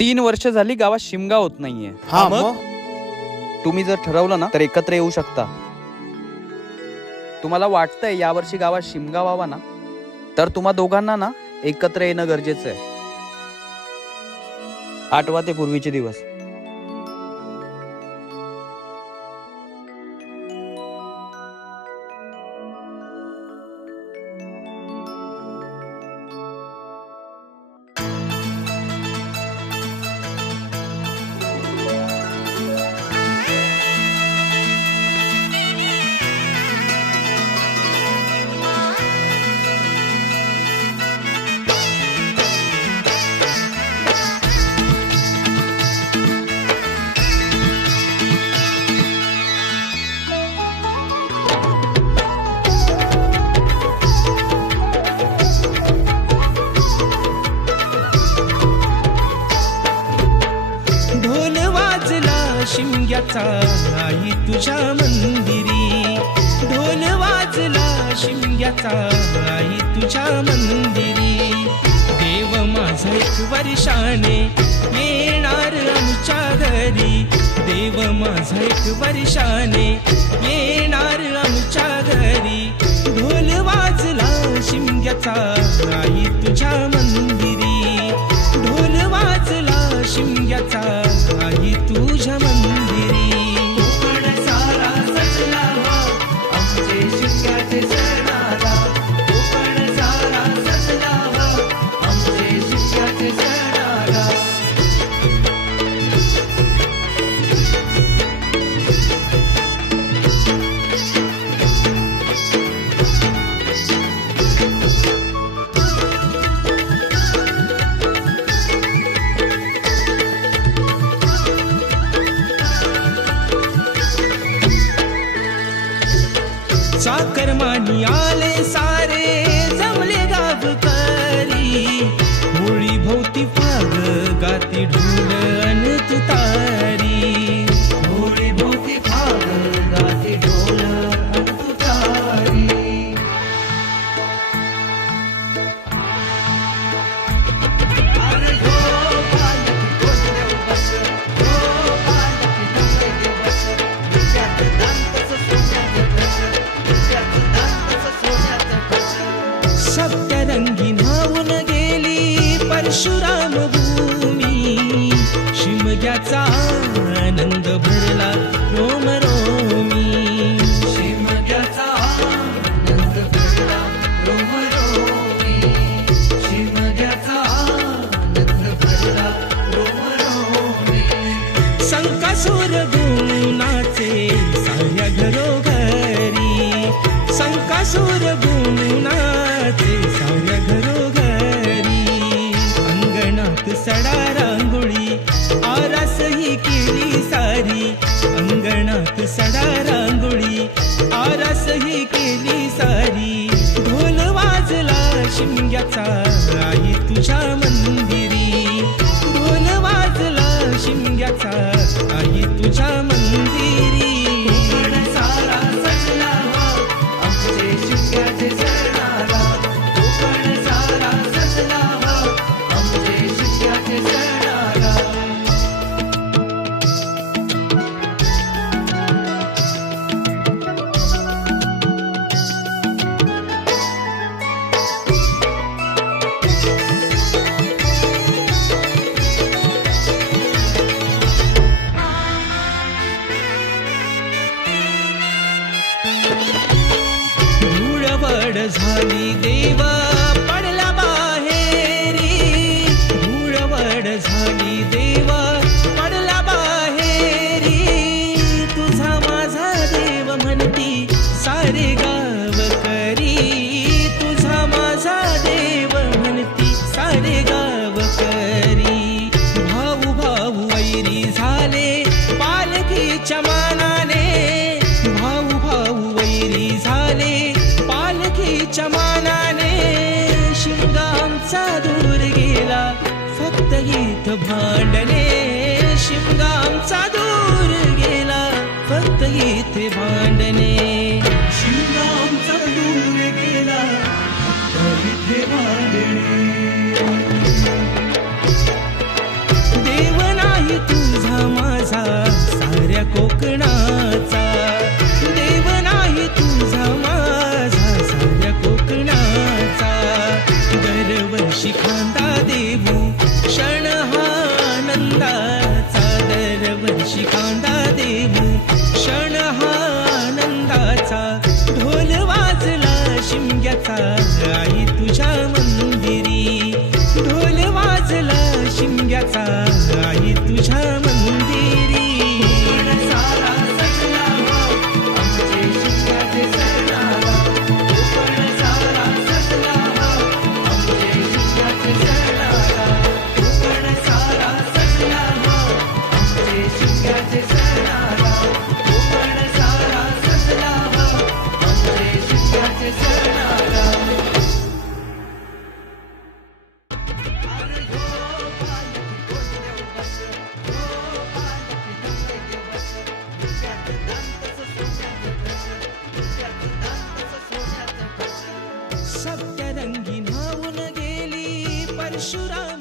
3 वर्ष झाली गावात शिमगा होत नाहीये. हा मग तुम्ही जर ठरवलं ना तर एकत्र येऊ शकता. तुम्हाला वाटतंय यावर्षी गावात शिमगा व्हावा ना, तर तुम्हा दोघांना ना एकत्र येणं गरजेचं आहे. आठवा ते पूर्वीचे दिवस. शिमग्याचा आई तुझ्या मंदिरी, ढोल वाजला शिमग्याचा आई तुझ्या मंदिरी. देव माझा एक वर्षाने येणार आमच्या घरी, देव माझा एक वर्षाने येणार आमच्या घरी. ढोल वाजला शिमग्याचा आई तुझ्या मंदिरी, ढोल वाजला शिमग्याचा आई तुझ्या मंदिरी. कोकण सारा सजला आमचे शिमग्याचे सणाला, कोकण सारा सजला आमचे शिमग्याचे सणाला. चाकरमानी आले सारे जमले गावकरी, होळी भोवती फाग गाती ढोल अन तुतारी, होळी भोवती फाग गाती ढोल अन तुतारी. अरे हो पालकी कोणत्या बस, हो पालकी नंगे बस, त्यात दांतच सोन्याचं कस, सप्तरंगी न्हावून गेली परशुराम भूमी, शिमग्याचा आनंद भरला रोम रोमी, शिमग्याचा आनंद भरला रोम रोमी, शिमग्याचा आनंद भरला रोम रोमी. संकासूर गुणाचे साऱ्या घरोघरी, संकासूर गुणाचे साऱ्या घरोघरी. अंगणात सडा रांगोळी आरास ही केली सारी, अंगणात सडा रांगोळी आरास ही केली सारी. ढोल वाजला शिमग्याचा आई तुझ्या मंदिरी, ढोल वाजला शिमग्याचा आई तुझ्या मंदिरी. कोकण सारा सजला आमचे शिमग्याचे सणाला, कोकण सारा सजला आमचे शिमग्याचे सणाला. धूळवड झाली देव पडला बाहेरी, धूळवड झाली देव पडला बाहेरी. तुझा माझा देव म्हणती सारे गाव करी, तुझा माझा देव म्हणती सारे गाव करी. भाऊ भाऊ वैरी झाले पालखीच्या मानाने, भाऊ भाऊ वैरी झाले पालखीच्या मानाने. शिमगा आमचा दूर गेला फक्त गीत भांडणे, शिमगा आमचा दूर गेला फक्त गीत भांडणे. शिमगा आमचा दूर गेला फक्त इथे भांडणे. पायाशी कांदा देऊ क्षण हा आनंदाचा ढोल वाजला शिमग्याचा आई तुझ्या मंदिरी ढोल वाजला शिमग्याचा आई तुझ्या मंदिरी कोकण सारा सजला आमचे शिमग्याचे सणाला कोकण सारा सजला आमचे शिमग्याचे सणाला कोकण सारा सजला आमचे शिमग्याचे सणाला कोकण सारा सजला आमचे शिमग्याचे सणाला सप्तरंगी न्हावून गेली परशुराम